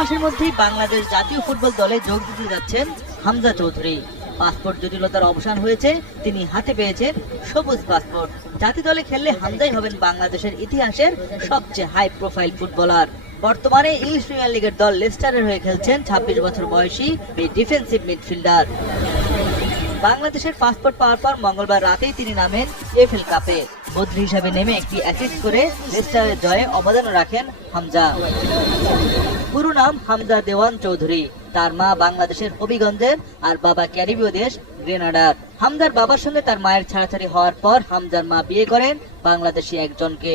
মাসের মধ্যেই বাংলাদেশ জাতীয় ফুটবল দলে যোগ দিতে যাচ্ছেন হামজা চৌধুরী। পাসপোর্ট জটিলতার অবসান হয়েছে, তিনি হাতে পেয়েছেন সবুজ পাসপোর্ট। জাতীয় দলে খেললে হামজাই হবেন বাংলাদেশের ইতিহাসের সবচেয়ে হাই প্রোফাইল ফুটবলার। বর্তমানে ইংলিশ প্রিমিয়ার লিগের দল লেস্টারের হয়ে খেলছেন 26 বছর বয়সী এই ডিফেন্সিভ মিডফিল্ডার। বাংলাদেশের পাসপোর্ট পাওয়ার পর মঙ্গলবার রাতেই তিনি নামেন এফএল কাপে। বদলি হিসাবে নেমে একটি অ্যাসিস্ট করে লেস্টারের জয়ে অবদান রাখেন হামজা। পুরো নাম হামজা দেওয়ান চৌধুরী। তার মা বাংলাদেশের হবিগঞ্জের আর বাবা ক্যারিবীয় দেশ গ্রেনাডার। হামজার বাবার সঙ্গে তার মায়ের ছাড়াছাড়ি হওয়ার পর হামজার মা বিয়ে করেন বাংলাদেশি একজনকে।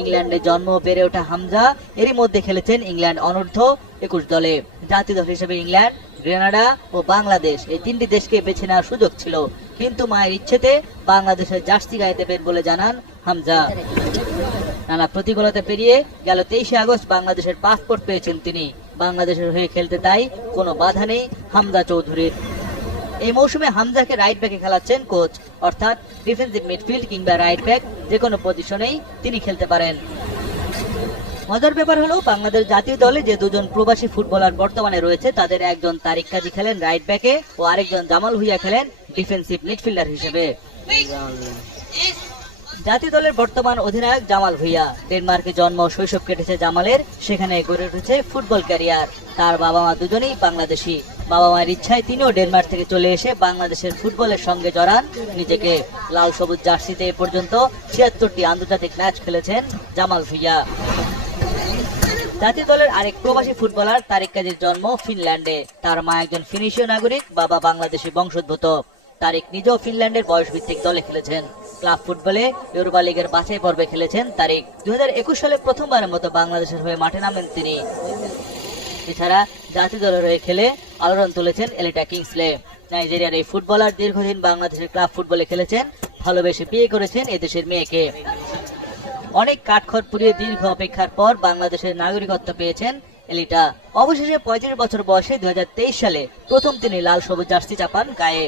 ইংল্যান্ডে জন্ম বেড়ে ওঠা হামজা এরই মধ্যে খেলেছেন ইংল্যান্ড অনূর্ধ্ব 21 দলে। জাতীয় দল হিসেবে ইংল্যান্ড, গ্রেনাডা ও বাংলাদেশ এই তিনটি দেশকে বেছে নেওয়ার সুযোগ ছিল, কিন্তু মায়ের ইচ্ছেতে বাংলাদেশের জার্সি গায়ে দেবেন বলে জানান হামজা। নানা প্রতিকূলতা পেরিয়ে গেল 23 আগস্ট বাংলাদেশের পাসপোর্ট পেয়েছেন তিনি। বাংলাদেশের হয়ে খেলতে তাই কোনো বাধা নেই হামজা চৌধুরীর। এই মৌসুমে হামজাকে রাইট ব্যাকে খেলাচ্ছেন কোচ, অর্থাৎ ডিফেন্সিভ মিডফিল্ড কিংবা রাইট ব্যাক যে কোনো পজিশনেই তিনি খেলতে পারেন। মজার ব্যাপার হলো বাংলাদেশ জাতীয় দলে যে দুজন প্রবাসী ফুটবলার বর্তমানে রয়েছে তাদের একজন তারিক কাজী খেলেন রাইট ব্যাকে ও আরেকজন জামাল ভুঁইয়া খেলেন ডিফেন্সিভ মিডফিল্ডার হিসেবে। জাতীয় দলের বর্তমান অধিনায়ক জামাল ভুঁইয়া। ডেনমার্কে জন্ম, শৈশব কেটেছে জামালের, সেখানে গড়ে উঠেছে ফুটবল ক্যারিয়ার। তার বাবা মা দুজনেই বাংলাদেশি। বাবা মায়ের ইচ্ছায় তিনিও ডেনমার্ক থেকে চলে এসে বাংলাদেশের ফুটবলের সঙ্গে জড়ান নিজেকে। লাল সবুজ জার্সিতে এ পর্যন্ত 76টি আন্তর্জাতিক ম্যাচ খেলেছেন জামাল ভুঁইয়া। জাতীয় দলের আরেক প্রবাসী ফুটবলার তারিক কাজীর জন্ম ফিনল্যান্ডে। তার মা একজন ফিনিশীয় নাগরিক, বাবা বাংলাদেশি বংশোদ্ভূত। তারিক নিজেও ফিনল্যান্ডের বয়সভিত্তিক দলে খেলেছেন। ক্লাব ফুটবলে ইউরোপা লিগের বাছাই পর্বে খেলেছেন তারিক। 2021 সালে প্রথমবারের মতো বাংলাদেশের হয়ে মাঠে নামেন তিনি। এছাড়া জাতীয় দলের হয়ে খেলে আলোড়ন তুলেছেন এলিটা কিংসলে। নাইজেরিয়ার এই ফুটবলার দীর্ঘদিন বাংলাদেশের ক্লাব ফুটবলে খেলেছেন, ভালোবেসে বিয়ে করেছেন এদেশের মেয়েকে। অনেক কাঠখড় পুড়িয়ে দীর্ঘ অপেক্ষার পর বাংলাদেশের নাগরিকত্ব পেয়েছেন এলিটা। অবশেষে 35 বছর বয়সে 2023 সালে প্রথম তিনি লাল সবুজ জার্সি চাপান গায়ে।